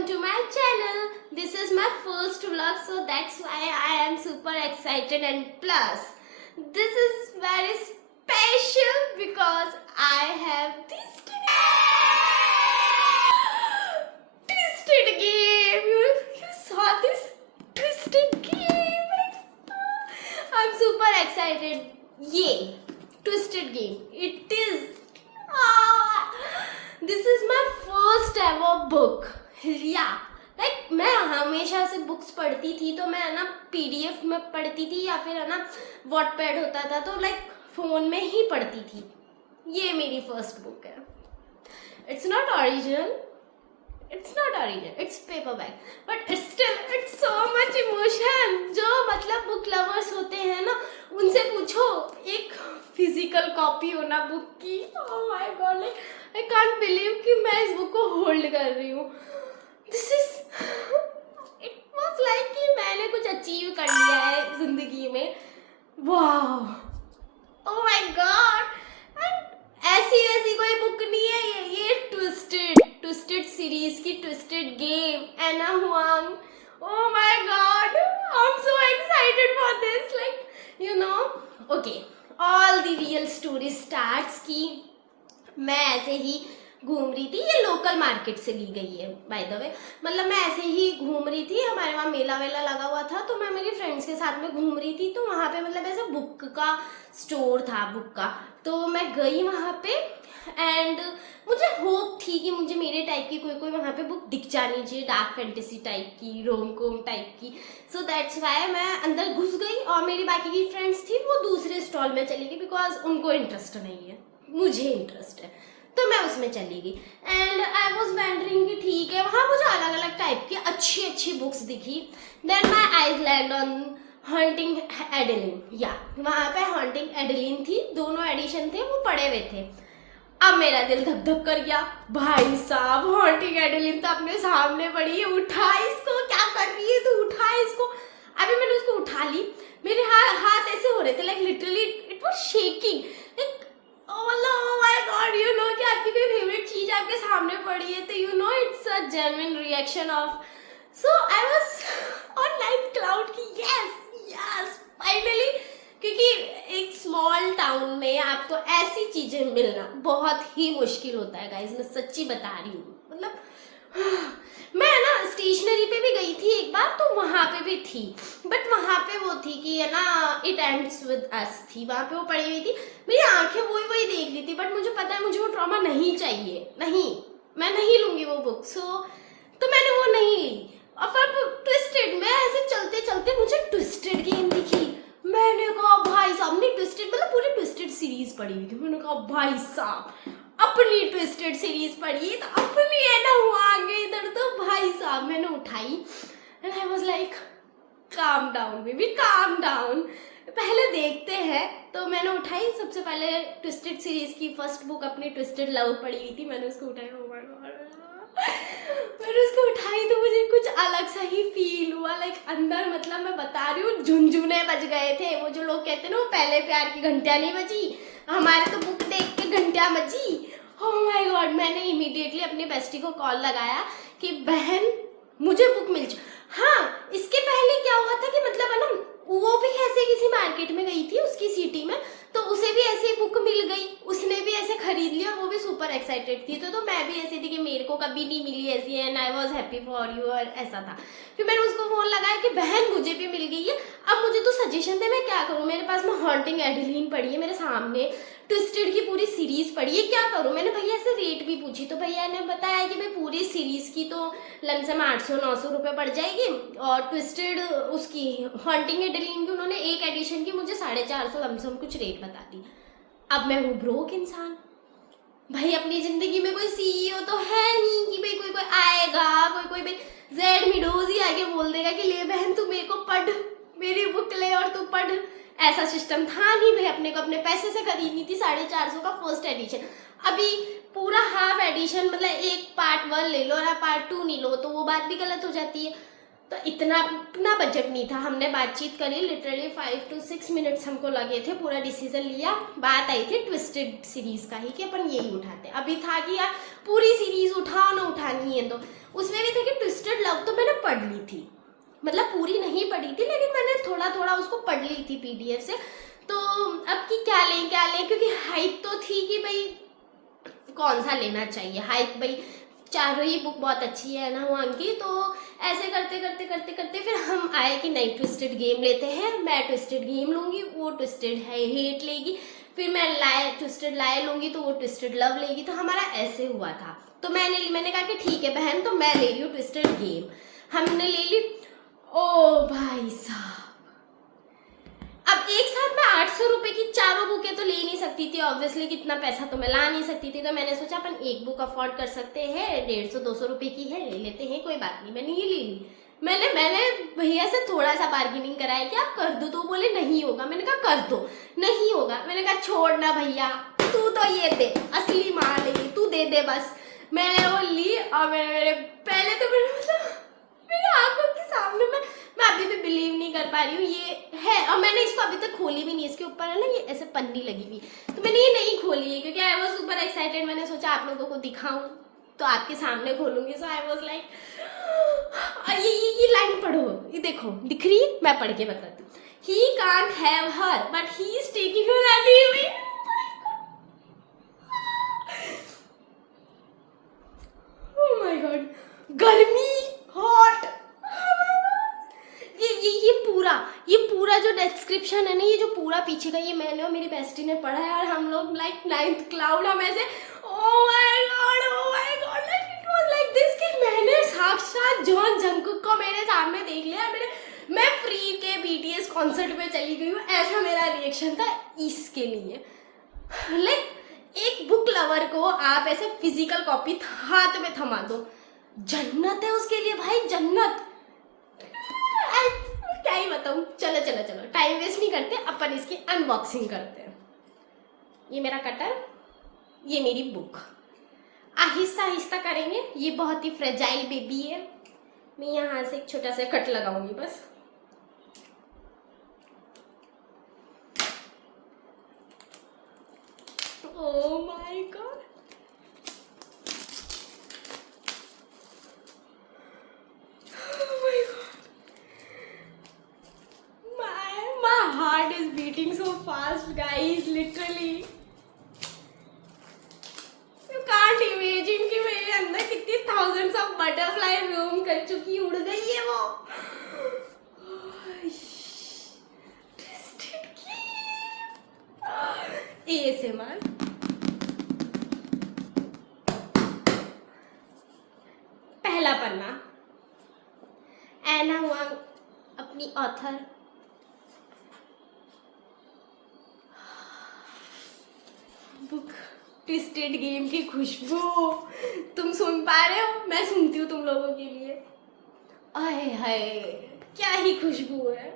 welcome to my channel. This is my first vlog, so that's why I am super excited, and plus this is very special because I have this twisted game. You saw this twisted game? I'm super excited. Yay, twisted game. It is. This is my first ever book. Yeah, like मैं हमेशा से books पढ़ती थी, तो मैं ना PDF में पढ़ती थी या फिर है ना वॉटपैड होता था तो लाइक फोन में ही पढ़ती थी. ये मेरी फर्स्ट बुक है. It's not original, it's paperback, but still it's so much emotion. जो मतलब बुक लवर्स होते हैं ना, उनसे पूछो एक फिजिकल कॉपी होना बुक की. ओह my God, like I can't believe कि मैं इस बुक को होल्ड कर रही हूँ. This is it was like कि मैंने कुछ अचीव कर लिया है जिंदगी में. वाह, ओह माय गॉड. ऐसी वैसी कोई बुक नहीं है ये ट्विस्टेड सीरीज की twisted game, Ana Huang. Oh my god, I am so excited for this. Like you know, okay, all the real story starts की मैं ऐसे ही घूम रही थी. ये लोकल मार्केट से ली गई है बाय द वे. मतलब मैं ऐसे ही घूम रही थी, हमारे वहाँ मेला वेला लगा हुआ था, तो मैं मेरी फ्रेंड्स के साथ में घूम रही थी. तो वहाँ पे मतलब ऐसा बुक का स्टोर था, बुक का. तो मैं गई वहाँ पे एंड मुझे होप थी कि मुझे मेरे टाइप की कोई वहाँ पे बुक दिख जानी चाहिए, डार्क फैंटेसी टाइप की, रोम कोम टाइप की. सो दैट्स वाई मैं अंदर घुस गई और मेरी बाकी की फ्रेंड्स थी वो दूसरे स्टॉल में चली गई बिकॉज उनको इंटरेस्ट नहीं है, मुझे इंटरेस्ट है, तो मैं उसमें चली गई. एंड आई वॉज वैंडरिंग कि ठीक है, वहाँ मुझे अलग अलग टाइप की अच्छी बुक्स दिखी. Then my eyes land on hunting Adeline. या वहाँ पे हंटिंग एडेलिन थी, दोनों एडिशन थे, वो पड़े हुए थे. अब मेरा दिल धक धक कर गया. भाई साहब, हंटिंग एडेलिन तो अपने सामने पड़ी है, उठा इसको. क्या कर रही है तू, उठा इसको. अभी मैंने उसको उठा ली, मेरे हाथ ऐसे हो रहे थे, like literally it was shaking. Like oh my God, you know कि आपकी कोई फेवरेट चीज आपके सामने पड़ी है, तो you know it's a genuine reaction of. So I was on like cloud की यस फाइनली. क्योंकि एक स्मॉल टाउन में आपको ऐसी चीजें मिलना बहुत ही मुश्किल होता है गाइस, मैं सच्ची बता रही हूँ. मतलब मैं ना स्टेशनरी पे भी गई थी एक बार, तो वहां पे भी थी, बट वहां पे वो थी कि है ना इट एंड्स विद अस थी, वहां पे वो पड़ी हुई थी. मेरी आंखें वही देख रही थी, बट मुझे पता है मुझे वो ट्रॉमा नहीं चाहिए. नहीं, मैं नहीं लूंगी वो बुक. तो मैंने वो नहीं ली. और फिर ट्विस्टेड, मैं ऐसे चलते चलते मुझे ट्विस्टेड गेम दिखी. मैंने कहा भाई साहब, ने ट्विस्टेड मतलब पूरी ट्विस्टेड सीरीज पढ़ी हुई थी. मैंने कहा भाई साहब, अपनी ट्विस्टेड सीरीज पढ़ी तो अपनी है ना हुआ आगे इधर. तो भाई साहब मैंने उठाई and I was like calm down baby, calm down, पहले देखते हैं. तो मैंने उठाई, सबसे पहले ट्विस्टेड सीरीज की फर्स्ट बुक अपनी ट्विस्टेड लव पढ़ी हुई थी, मैंने उसको उठाया. oh my God, मैंने उसको उठाई तो मुझे कुछ अलग सा ही फील हुआ. लाइक अंदर, मतलब मैं बता रही हूँ, झुनझुने बज गए थे. वो जो लोग कहते हैं ना, वो पहले प्यार की घंटियां नहीं बजी, हमारे तो बुक देख के घंटियां बजी. ओह माय गॉड, मैंने इमीडिएटली अपनी बेस्टी को कॉल लगाया कि बहन मुझे बुक मिल जाए. हाँ, इसके पहले क्या हुआ था कि मतलब है ना, वो भी ऐसे किसी मार्केट में गई थी उसकी सिटी में, तो उसे भी ऐसे बुक मिल गई, उसने भी ऐसे खरीद लिया, वो भी सुपर एक्साइटेड थी. तो मैं भी ऐसी थी कि मेरे को कभी नहीं मिली ऐसी, and I was happy for you, और ऐसा था. फिर मैंने उसको फोन लगाया कि बहन मुझे भी मिल गई है, अब मुझे तो सजेशन दे, मैं क्या करूँ. मेरे पास में हॉन्टिंग एडेलिन पड़ी है मेरे सामने, ट्विस्टेड की पूरी सीरीज पड़ी है, क्या करूँ. मैंने भैया से रेट भी पूछी, तो भैया ने बताया कि भाई पूरी सीरीज की तो लमसम 800-900 रुपये पड़ जाएगी, और ट्विस्टेड उसकी हॉन्टिंग एडेलिन की उन्होंने एक एडिशन की मुझे 450 लमसम कुछ रेट बता दी. अब मैं हूँ ब्रोक इंसान भाई, अपनी जिंदगी में कोई सीईओ तो है नहीं कि भाई कोई आएगा, कोई भाई जेड मिडोज ही आके बोल देगा कि ले बहन तू मेरे को पढ़, मेरी बुक ले और तू पढ़. ऐसा सिस्टम था नहीं भाई. अपने को अपने पैसे से खरीदनी थी 450 का फर्स्ट एडिशन. अभी पूरा हाफ एडिशन, मतलब एक पार्ट 1 ले लो और पार्ट 2 नहीं लो, तो वो बात भी गलत हो जाती है. तो इतना बजट नहीं था, हमने बातचीत करी, लिटरली 5 to 6 मिनट्स हमको लगे थे, पूरा डिसीजन लिया। बात आई थी ट्विस्टेड सीरीज का ही कि अपन यही उठाते। अभी था कि यार पूरी सीरीज उठाओ ना, उठानी है तो उसमें भी था कि ट्विस्टेड लव तो मैंने पढ़ ली थी, मतलब पूरी नहीं पढ़ी थी लेकिन मैंने थोड़ा थोड़ा उसको पढ़ ली थी PDF से। तो अब की क्या लें, क्योंकि हाइप तो थी कि भाई कौन सा लेना चाहिए, हाइप भाई चारों ही बुक बहुत अच्छी है ना वहाँ की। तो ऐसे करते फिर हम आए कि नहीं ट्विस्टेड गेम लेते हैं, मैं ट्विस्टेड गेम लूँगी, वो ट्विस्टेड है हेट लेगी, फिर मैं ट्विस्टेड लाए लूँगी तो वो ट्विस्टेड लव लेगी। तो हमारा ऐसे हुआ था। तो मैंने कहा कि ठीक है बहन, तो मैं ले रही हूँ ट्विस्टेड गेम। हमने ले ली। ओ भाई साहब, अब एक साथ मैं 800 रुपए की चारों बुकें तो ले नहीं सकती थी, ऑब्वियसली कितना पैसा तो मैं ला नहीं सकती थी। तो मैंने सोचा अपन एक बुक अफोर्ड कर सकते हैं, 150-200 रुपए की है, ले लेते हैं, कोई बात नहीं। मैंने ये ले ली। मैंने भैया से थोड़ा सा बार्गेनिंग कराया कि आप कर दो, तो बोले नहीं होगा। मैंने कहा कर दो, नहीं होगा। मैंने कहा छोड़ ना भैया, तू तो ये दे, असली माल है, तू दे दे बस। मैंने वो ली और मेरे पहले तो मेरे आंखों के सामने मैं अभी भी बिलीव नहीं कर पा रही हूँ ये है। और मैंने इसको अभी तक खोली भी नहीं, इसके ऊपर है ना ये ऐसे पन्नी लगी हुई, तो मैंने ये नहीं खोली है क्योंकि आई वॉज सुपर एक्साइटेड। मैंने सोचा आप लोगों को दिखाऊं तो आपके सामने खोलूंगी। सो आई वॉज लाइक ये लाइन पढ़ो, ये देखो दिख रही है, मैं पढ़ के बताती हूँ। He can't have her but he is taking her anyway. Oh my God, गर्मी, हॉट, ये पूरा जो डिस्क्रिप्शन है ना, ये जो पूरा पीछे का, ये मैंने और मेरी बेस्टी ने पढ़ा है और हम लोग लाइक 9th क्लाउड, हम ऐसे ओह my God like it was like this कि मैंने साक्षात जॉन जंगकुक को मेरे सामने देख लिया। मैं फ्री के BTS कॉन्सर्ट में चली गई हूँ, ऐसा मेरा रिएक्शन था इसके लिए। लाइक एक बुक लवर को आप ऐसे फिजिकल कॉपी हाथ में थमा दो, जन्नत है उसके लिए भाई, जन्नत। क्या ही बताऊं। चलो टाइम वेस्ट नहीं करते, अपन इसकी अनबॉक्सिंग करते हैं। ये मेरा कटर, ये मेरी बुक, आहिस्ता आहिस्ता करेंगे। ये बहुत ही फ्रेजाइल बेबी है। मैं यहाँ से एक छोटा सा कट लगाऊंगी बस। ओह my God, heart is beating so fast guys, literally you can't imagine कि मेरे अंदर कितनी thousands of butterfly roam कर चुकी, उड़ गई है वो। ASMR। पहला पन्ना, एना वांग अपनी ऑथर। बुक, ट्विस्टेड गेम की खुशबू तुम सुन पा रहे हो, मैं सुनती हूँ तुम लोगों के लिए। आए हाय क्या ही खुशबू है।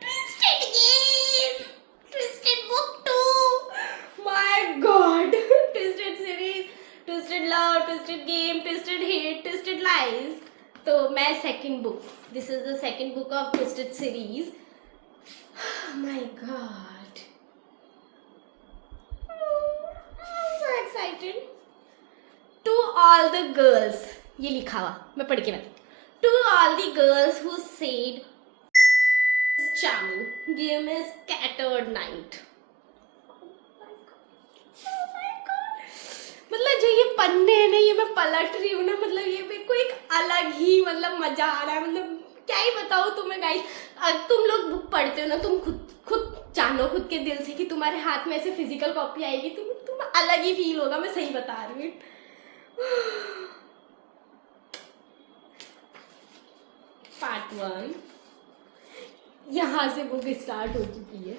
Twisted game, twisted book 2, my God, twisted series, twisted love, twisted game, twisted hate, twisted lies. तो मैं second book, this is the second book of twisted series. My God, excited. To all the girls, ये लिखा हुआ, मैं पढ़ के बता। To all the girls who said charming, give me scattered night. मतलब जो ये पन्ने हैं ना, ये मैं पलट रही हूँ ना, मतलब ये मेरे को एक अलग ही मतलब मजा आ रहा है। मतलब क्या ही बताऊँ तुम्हें गाइस, तुम लोग बुक पढ़ते हो ना, तुम खुद जानो खुद के दिल से कि तुम्हारे हाथ में ऐसे फिजिकल कॉपी आएगी, तुम अलग ही फील होगा। मैं सही बता रही हूँ। पार्ट 1, यहाँ से बुक स्टार्ट हो चुकी है,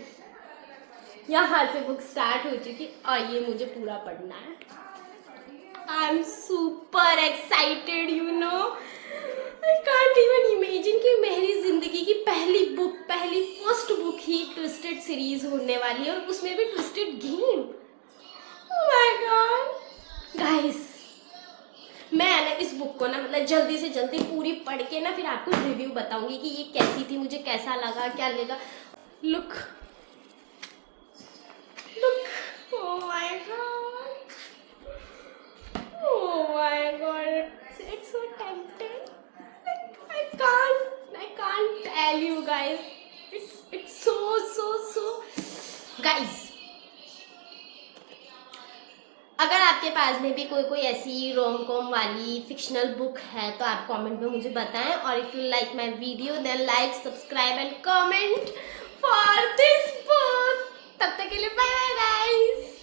यहाँ से बुक स्टार्ट हो चुकी और ये मुझे पूरा पढ़ना है। I am super excited, you know, I can't even imagine कि मेरी जिंदगी की पहली फर्स्ट बुक ही ट्विस्टेड सीरीज होने वाली है, और उसमें भी twisted game. Oh my God, guys, मैं है ना इस बुक को ना मतलब जल्दी से जल्दी पूरी पढ़ के ना फिर आपको रिव्यू बताऊंगी कि ये कैसी थी, मुझे कैसा लगा, क्या लगा। Look look, oh my God, oh my God, it's so tempting, I can't tell you guys, it's so guys, अगर आपके पास में भी कोई ऐसी रोम कॉम वाली फिक्शनल बुक है तो आप कमेंट में मुझे बताएं, और if you like my video then like, subscribe and comment for this book. तब तक के लिए बाय बाय गाइस।